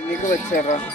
இன்னைக்கு வச்சிடறோம்.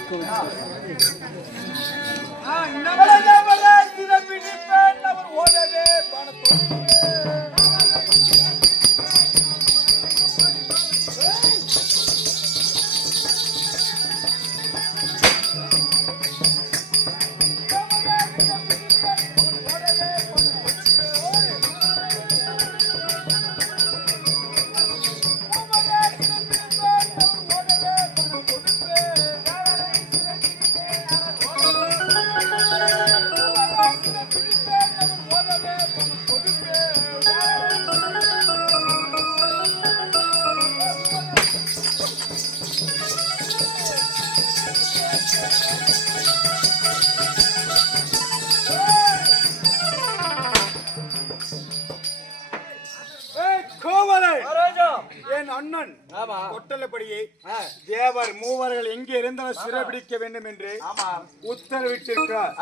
கொட்டலப்படியே தேவர் மூவர்கள் எங்கே இருந்தாலும் சிறைபிடிக்க வேண்டும் என்று உத்தரவிட்டிருக்கிறார்.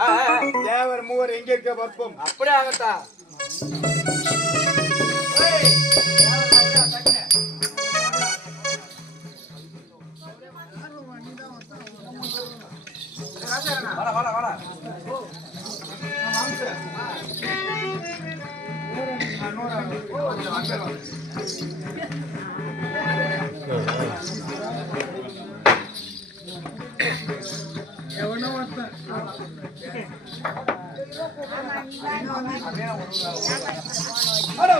தேவர் மூவர் எங்கே இருக்க பார்ப்போம். அப்படியே ஆகட்டா.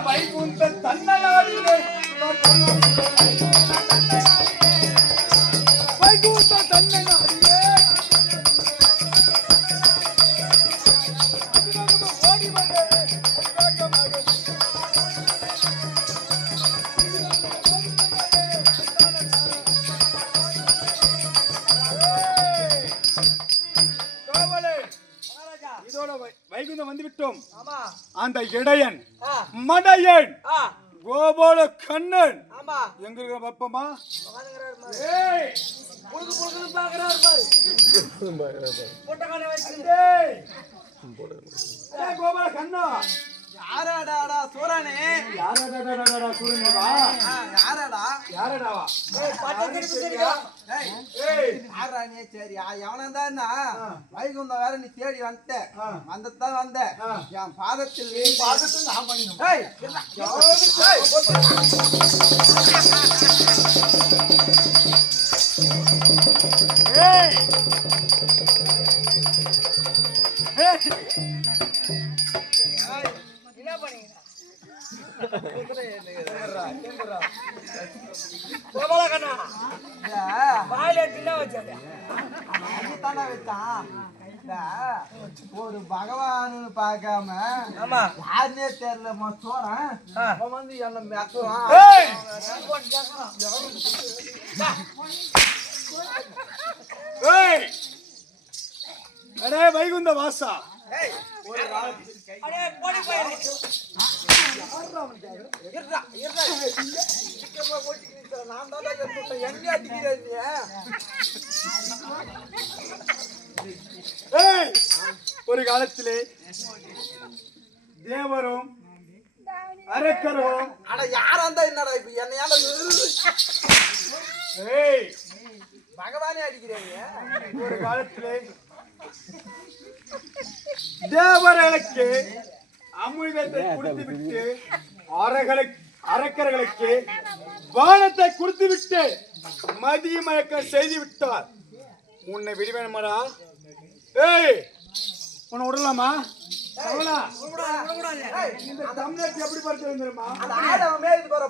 வைகுந்த தன்னலாடிலே வைகுந்த தன்னலாடிலே ஓடி வந்தே வைகுந்தம் வந்து விட்டோம். அந்த இடையன் மடையன் கோபால கண்ணன் எங்க இருக்கிற பாப்பமா கோபால கண்ணா யாரடா சூரனே? யாரடா சூரனேவா? யாரடா? யாரடாவா? சரி எவனந்தான்னா வைகுந்தம் வேற நீ தேடி வந்துட்ட வந்ததான் வந்த என் பாதத்தில் நான் பண்ணிக்கணும். ஒரு பகவான் பார்க்காம யாருன்னே தெரியல சோரன் வந்து என்ன மெக்குவான். வைகுந்த வாசா ஒரு ஒரு காலத்திலே தேவரும் அரக்கரும் யாரா இருந்தா என்னடா இப்ப என்ன பகவானே அடிக்கிறீங்க. ஒரு காலத்திலே தேவர்களுக்கு அமிர்தத்தை கொடுத்து விட்டு அரக்கர்களுக்கு பானத்தை கொடுத்து விட்டு மதிய மயக்கம் செய்து விட்டார். உன்னை விடுவேணுமாடா? உன்னை விடலாமா? இந்த தமிழ்நாட்டு எப்படி பார்த்து வந்துருமா?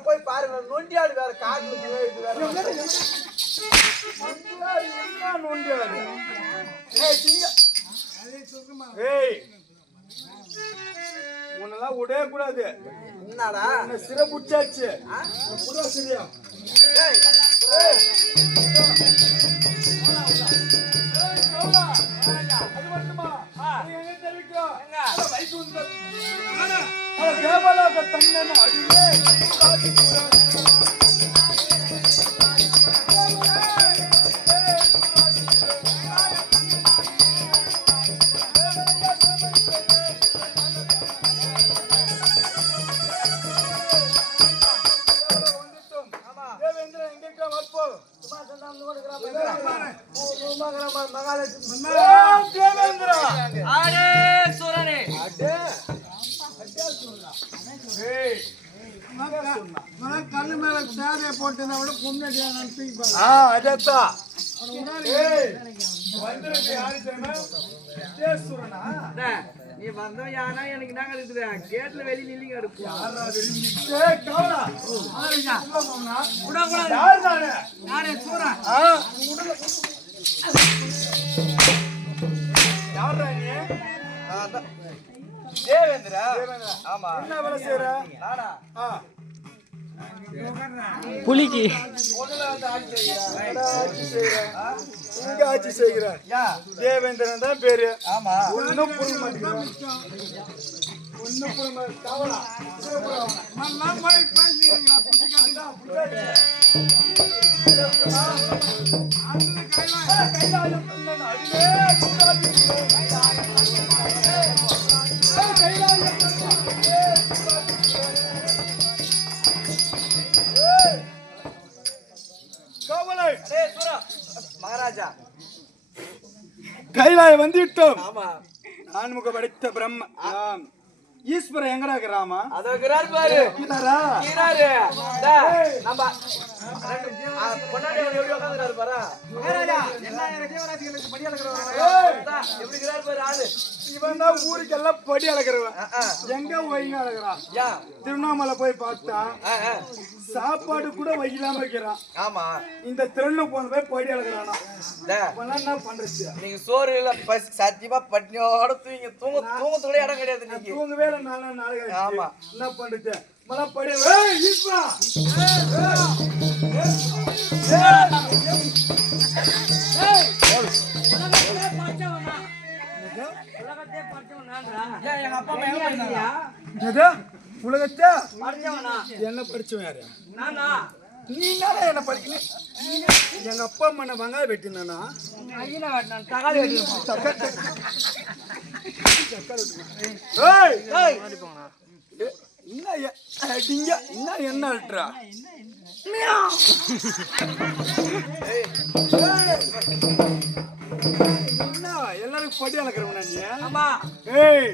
போய் பாருங்க. நொண்டியாடு வேற காட்டு நொண்டியாடு உன்னெல்லாம் விடவே கூடாது. என்னடா சிறப்புச்சாச்சு சரியா? தேவலோக தங்கன அடியே தேவேந்திரன் எங்க இருக்க வரப்போ சும்மா சொன்னா தேவேந்திரா ஆடே சூரனே கல்லு மேல சேதையை போட்டு முன்னாடி அதத்தான் வந்திருக்கு யாரு தெரியுமா? விஜயசூரனா? நீ வந்தவன் யாரா எனக்கு நாங்க இருக்குது கேட்ல வெளிய நில்லிங்க எடுப்போம் யாரா வெளிய ஏய் கவலா ஆரியா உடா உடா யார் நானு யாரே சூரன் யாரா நீ தேவேந்திரா ஆமா என்ன வேலை செய்ற நானா புலிக்கு இங்க ஆட்சி செய்கிற தேவேந்திரன் தான் பேரு ஆமா ஒண்ணும் புரிய மாட்டேங்குது ஒண்ணும் புரிய மாட்டேங்குது கவலா மகாராஜா கைலாய வந்துவிட்டோம் ஆமா நான்முக படைத்த பிரம்ம ஈஸ்வரன் எங்கடா இருக்கிறாமா அத இருக்கிறார் பாரு இருக்கிறாரா இருக்கிறாரு நம்ம பொன்னாடி எப்படி உட்கார்ந்துறாரு பாரு மகாராஜா எல்லா தேவராஜிகளுக்கு படி அளக்குறவங்க எப்படி இருக்கிறார் பாரு ஆளு இவன் தான் ஊருக்கெல்லாம் படி அளக்கிறவன் எங்க ஒய்ங்க அளக்கிறான் திருவண்ணாமலை போய் பார்த்தா சாப்பாடு கூட வைக்கலாம இருக்கிறான் ஆமா இந்த திருண்ண போன போய் படி அளக்கிறானா என்ன பண்றது நீங்க சோறு இல்ல சத்தியமா பட்னியோட தூங்கத்தோட இடம் கிடையாது நீங்க தூங்கவே இல்லை நாளை ஆமா என்ன பண்றது மழை படி ஈஸ்வரா எங்க அப்பா அம்மா உலகத்தை படிச்சவனா என்ன படிச்சவன் யாரு நானா நீ என்ன படிக்கல எங்க அப்பா அம்மா என்ன வெங்காயம் வெட்டினா ஐயா நான் தகாளி வெட்டிருப்போம் என்ன அல்ட்ரா எல்லாரும் படி அளக்கிறவனா நீ ஆமா ஏய்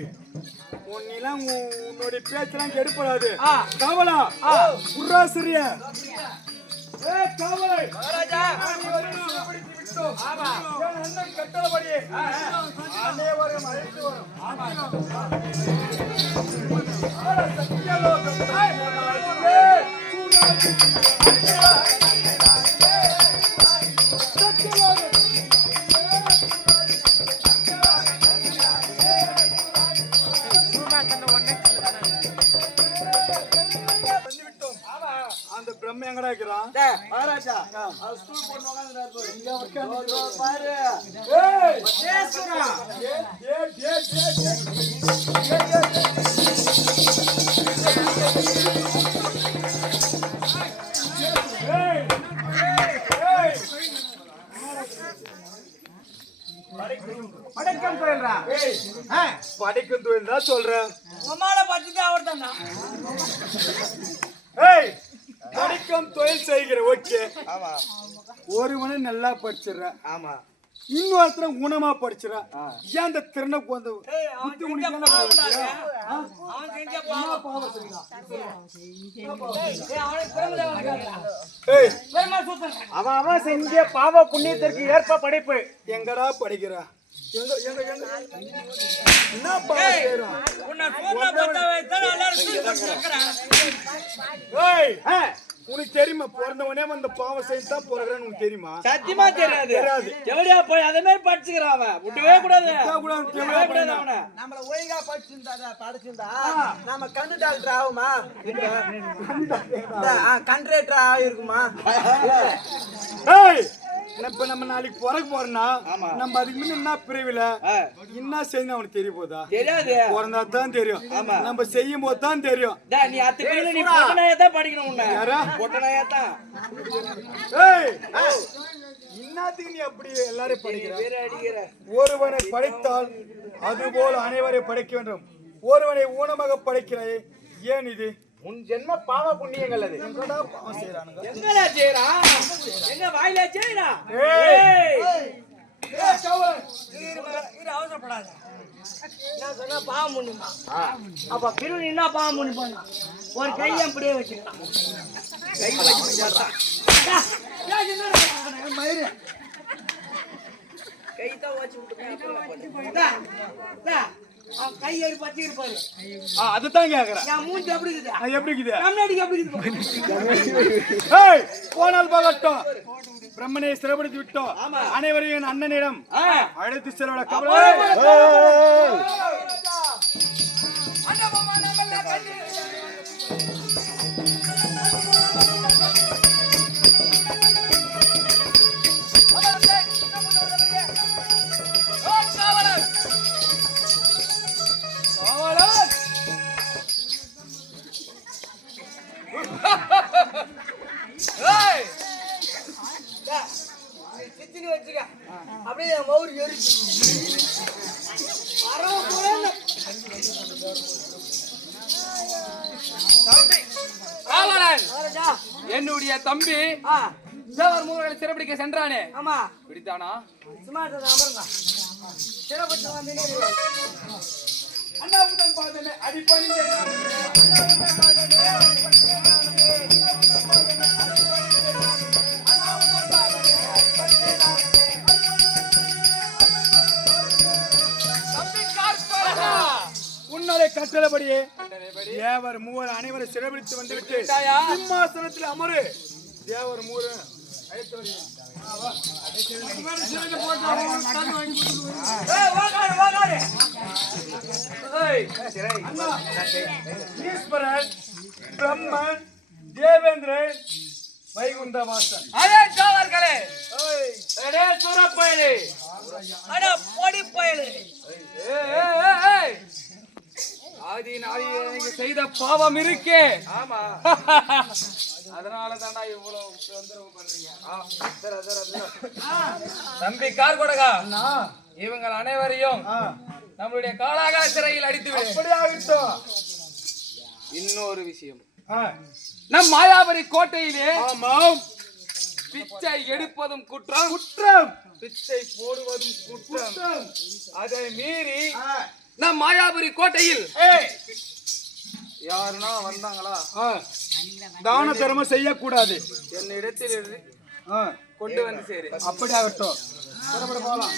உன்னிலாம் உன்னுடைய பேச்செல்லாம் கெடுப்படாது காவலா புறாசிரிய ஏய் காவலை மகாராஜா ஆமா அண்ணன் கட்டளபடி அனைவரும் அழைத்து வரும் ஆமா சத்தியலோகம் அந்த பிரம்ம எங்கடா இருக்கிறான் மகாராஜா அவர் ஸ்டூல் போட்டு உட்கார்ந்துறாரு பாரு ஏய் ஜெயசுரா படைக்கம் போயிடுறா படைக்கும் தொழில் தான் சொல்றேன் உமால பச்சது அவர்தானா ஏய் படிக்கும் தொழில் செய்கிற ஓகே ஆமா ஒருவனை நல்லா படிச்சிடுற ஆமா இன்னொருத்தர குணமா படிச்சிடற ஏன் அந்த திறனை வந்து புத்தி அவன் செஞ்ச பாவம் அவன் செஞ்ச பாவ புண்ணியத்திற்கு ஏற்ப படைப்பு எங்கடா படிக்கிறா என்ன பாவம் செய்றான்? ஏய், உனக்கு தெரியுமா பிறந்தவனே அந்த பாவம் செய்து தான் பிறகுறான்னு உனக்கு தெரியுமா? சத்தியமா தெரியாது எவடியா போய் அதே மாதிரி படிச்சுக்கிறான் அவன் விட்டவே கூடாது அவனை நம்மள ஒழுங்கா படிச்சிருந்தா நம்ம கண்டு டாக்டர் ஆகுமா கண்ட்ரேட்டர் ஆகிருக்குமா ஏய், இப்ப நம்ம நாளைக்கு பிறகு போறோம்னா நம்ம அதுக்கு முன்ன என்ன பிரிவுல என்ன செய்யணும் அவனுக்கு தெரிய போதா தெரியாது பிறந்தா தான் தெரியும் நம்ம செய்யும் போது தான் தெரியும் நீ அத்தை பிள்ளைல நீ பொட்டனாயத்தான் படிக்கணும் உன்னை யாரா பொட்டனாயத்தான் ஏய் இன்னத்துக்கு நீ அப்படி எல்லாரையும் படிக்கிற ஒருவனை படித்தால் அதுபோல் அனைவரை படைக்க வேண்டும் ஒருவனை ஊனமாக படைக்கிறாய் ஏன் இது உன் ஜென்ம பாவ புண்ணியங்கள் அது. எங்கடா செய்யறான்? எங்க வாயில செய்யறான்? அவசரப்படாத. நான் சொன்னா பாவம் பண்ணுமா? அப்ப பிரிவு என்ன பாவம் பண்ணி பண்ணா? ஒரு கையை அப்படியே வச்சுக்கலாம். கை தான் வச்சு விட்டு கை ஏறி பத்தி இருப்பாரு. அதுதான் கேக்குறேன். மூஞ்சி எப்படி இருக்குது? எப்படி இருக்குது? கம்னாடிக்கு எப்படி இருக்குது? போனால் போகட்டும். பிரம்மனை சிறைப்படுத்தி விட்டோம். அனைவரையும் என் அண்ணனிடம் அழைத்து செல்வட கவலை. அப்படியே மவுரு எரிச்சு என்னுடைய தம்பி தேவர் மூவர்களை சிறைபிடிக்க சென்றானே. ஆமா பிடித்தானா? சும்மா அமருங்க. சிறைப்பட்டு வந்தேன் அண்ணாவுடன் பாதனை அடிப்பணி உன்னோட கட்டளப்படியே தேவர் மூவர் அனைவரை சிறைபிடித்து வந்துவிட்டு சிம்மாசனத்தில் அமரு. தேவர் மூவர் அழைத்து வருகிறேன். ஈஸ்வரன், பிரம்மன், தேவேந்திரன், வைகுண்டவாசன். அதே சோழர்களே, சூரப்பயலே, பொடி பயலே, ஆதி நாதி செய்த பாவம் இருக்கே. ஆமா அதனால தாண்டா இவ்வளவு தொந்தரவு பண்றீங்க. தம்பி கார்கொடகா, இவங்கள் அனைவரையும் நம்மளுடைய காலாக சிறையில் அடித்து அப்படியாகட்டும். இன்னொரு விஷயம், நம் மாயாவரி கோட்டையிலே பிச்சை எடுப்பதும் குற்றம், பிச்சை போடுவதும் குற்றம். அதை மீறி நம் மாயாபுரி கோட்டையில் யாருன்னா வந்தாங்களா தான தர்மம் செய்யக்கூடாது. என்னிடத்தில் கொண்டு வந்து சேரு. அப்படியாகட்டும். போகலாம்.